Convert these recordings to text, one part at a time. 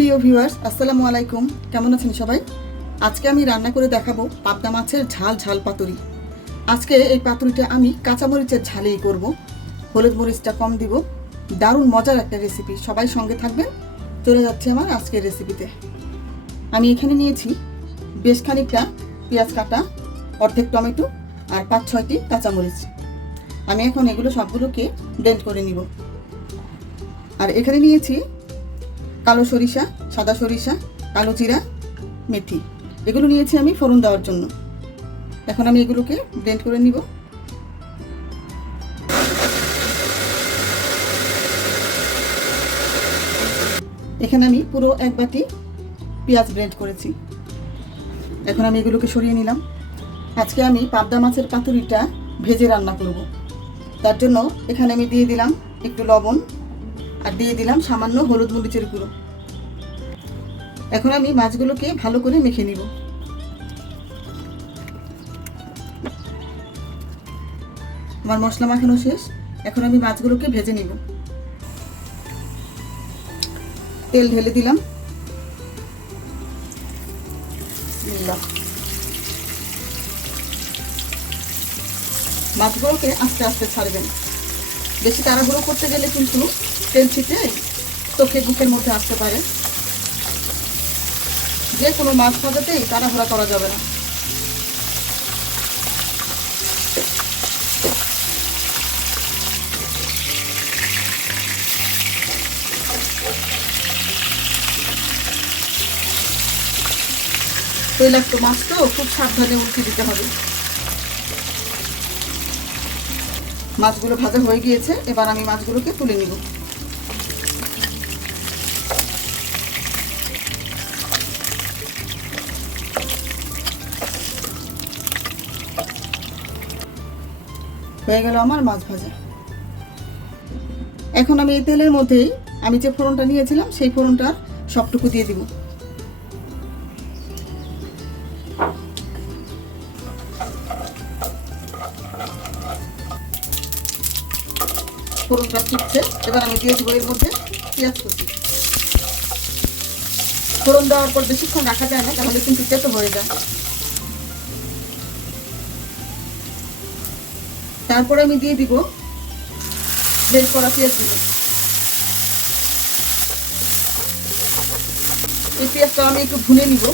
প্রিয় ভিউয়ার্স, আসসালামু আলাইকুম। কেমন আছেন সবাই? আজকে আমি রান্না করে দেখাবো পাবদা মাছের ঝাল ঝাল পাতুরি। আজকে এই পাতুরিটা আমি কাঁচামরিচের ঝালেই করব। হলুদ মরিচটা কম দিব। দারুণ মজার একটা রেসিপি, সবাই সঙ্গে থাকবেন। চলে যাচ্ছে আমার আজকের রেসিপিতে। আমি এখানে নিয়েছি বেশ খানিকটা পেঁয়াজ কাটা, অর্ধেক টমেটো আর 5-6টি কাঁচামরিচ। আমি এখন এগুলো সবগুলোকে ব্লেন্ড করে নিব। আর এখানে নিয়েছি কালো সরিষা, সাদা সরিষা, কালো জিরা, মেথি। এগুলো নিয়েছি আমি ফোড়ন দেওয়ার জন্য। এখন আমি এগুলোকে ব্লেন্ড করে নিব। এখানে আমি পুরো 1 বাটি পেঁয়াজ ব্লেন্ড করেছি। এখন আমি এগুলোকে সরিয়ে নিলাম। আজকে আমি পাবদা মাছের পাতুরিটা ভেজে রান্না করব। তার জন্য এখানে আমি দিয়ে দিলাম একটু লবণ আর দিয়ে দিলাম সামান্য হলুদ মরিচের গুঁড়ো। এখন আমি মাছগুলোকে ভালো করে মেখে নিব। আমার মশলা মাখানো শেষ। এখন আমি মাছগুলোকে ভেজে নিব। তেল ঢেলে দিলাম। মাছগুলোকে আস্তে আস্তে ছাড়বেন। বেশি তাড়াহুড়ো করতে গেলে কিন্তু তেল ছিটে চোখে বুকের মধ্যে আসতে পারে। যে কোনো মাছ ভাজাতেই তাড়াহুড়া করা যাবে না। তৈলাক্ত মাছ তো খুব সাবধানে উল্টে দিতে হবে। মাছগুলো ভাজা হয়ে গিয়েছে। এবার আমি মাছগুলোকে তুলে নিব। হয়ে গেল আমার মাছ ভাজা। এখন আমি এই তেলের মধ্যেই আমি যে ফোড়নটা নিয়েছিলাম সেই ফোড়নটার সবটুকু দিয়ে দিব। ফোড়নটা ফুটছে। এবার আমি দিয়ে দিব এর মধ্যে পেঁয়াজ কুচি। ফোড়ন দেওয়ার পর বেশিক্ষণ রাখা যায় না, তাহলে কিন্তু তেতো হয়ে যায়। তারপরে আমি দিয়ে দিব বের করা পেঁয়াজগুলো। এই পেঁয়াজটা আমি একটু ভুনে নিব,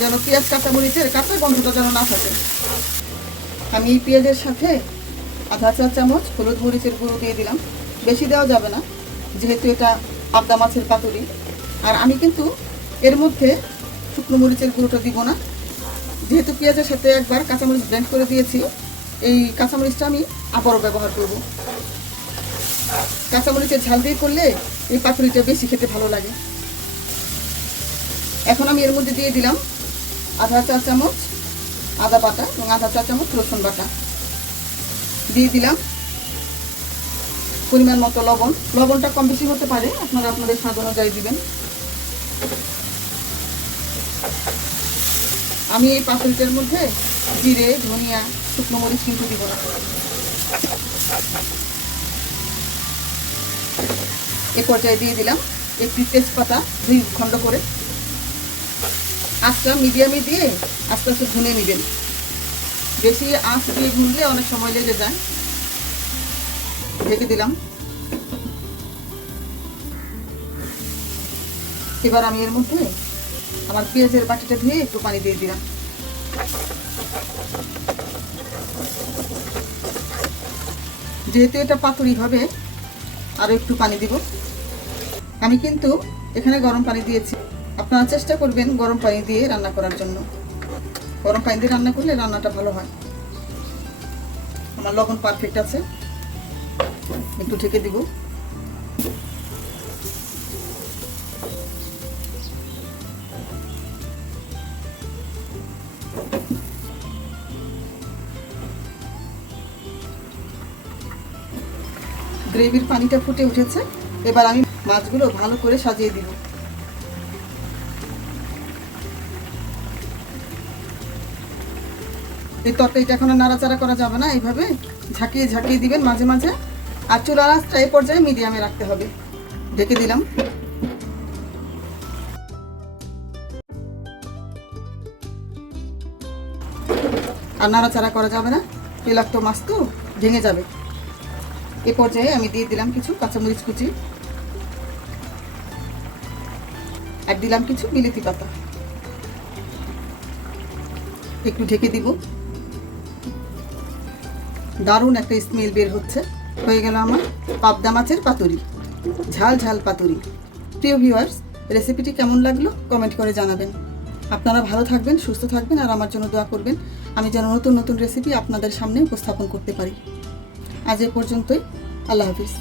যেন পেঁয়াজ কাঁচামরিচের কাঁচা গন্ধটা যেন না থাকে। আমি এই পেঁয়াজের সাথে আধা চা চামচ হলুদ মরিচের গুঁড়ো দিয়ে দিলাম। বেশি দেওয়া যাবে না, যেহেতু এটা পাবদা মাছের পাতুরি। আর আমি কিন্তু এর মধ্যে শুকনো মরিচের গুঁড়োটা দিব না, যেহেতু পেঁয়াজের সাথে একবার কাঁচামরিচ ব্লেন্ড করে দিয়েছি। এই কাঁচামরিচটা আমি আবারও ব্যবহার করব। কাঁচামরিচের ঝাল দিয়ে করলে এই পাতুরিটা বেশি খেতে ভালো লাগে। এখন আমি এর মধ্যে দিয়ে দিলাম আধা চা চামচ আদা বাটা এবং আধা চা চামচ রসুন বাটা। দিয়ে দিলাম পরিমাণ মতো লবণ। লবণটা কম বেশি হতে পারে, আপনারা আপনাদের স্বাদ অনুযায়ী দিবেন। আমি এই পাতুরিটার মধ্যে জিরে, ধনিয়া, শুকনো মরিচ কিন্তু দিব না। এ পর্যায়ে দিয়ে দিলাম একটি তেজপাতা 2 খণ্ড করে। আঁচটা মিডিয়ামে দিয়ে আস্তে আস্তে ভুনে নেবেন। বেশি আঁচ দিয়ে ভুনলে অনেক সময় লেগে যায়। ঢেকে দিলাম। এবার আমি এর মধ্যে আমার পেঁয়াজের বাটিটা ধুয়ে একটু পানি দিয়ে দিলাম। যেহেতু এটা পাতুরি হবে, আরও একটু পানি দিব। আমি কিন্তু এখানে গরম পানি দিয়েছি। আপনারা চেষ্টা করবেন গরম পানি দিয়ে রান্না করার জন্য। গরম পানি দিয়ে রান্না করলে রান্নাটা ভালো হয়। আমার লবণ পারফেক্ট আছে। একটু ঢেকে দিব। গ্রেভির পানিটা ফুটে উঠেছে। এবার আমি মাছগুলো ভালো করে সাজিয়ে দিব। এই তরকারিটা এখন নাড়াচাড়া করা যাবে না, এইভাবে ঝাঁকিয়ে ঝাঁকিয়ে দিবেন মাঝে মাঝে। আর চুলার আঁচটা এই পর্যায়ে মিডিয়ামে রাখতে হবে। ঢেকে দিলাম। আর নাড়াচাড়া করা যাবে না, তেলাক্ত মাছ তো ভেঙে যাবে। এ পর্যায়ে আমি দিয়ে দিলাম কিছু কাঁচামরিচ কুচি আর দিলাম কিছু বিলিতি পাতা, একটু ঢেকে দিব। দারুণ একটা স্মেল বের হচ্ছে। হয়ে গেল আমার পাবদা মাছের পাতুরি, ঝাল ঝাল পাতুরি। প্রিয় ভিউয়ার্স, রেসিপিটি কেমন লাগলো কমেন্ট করে জানাবেন। আপনারা ভালো থাকবেন, সুস্থ থাকবেন আর আমার জন্য দোয়া করবেন, আমি যেন নতুন নতুন রেসিপি আপনাদের সামনে উপস্থাপন করতে পারি। আজ এ পর্যন্তই, আল্লাহ হাফিজ।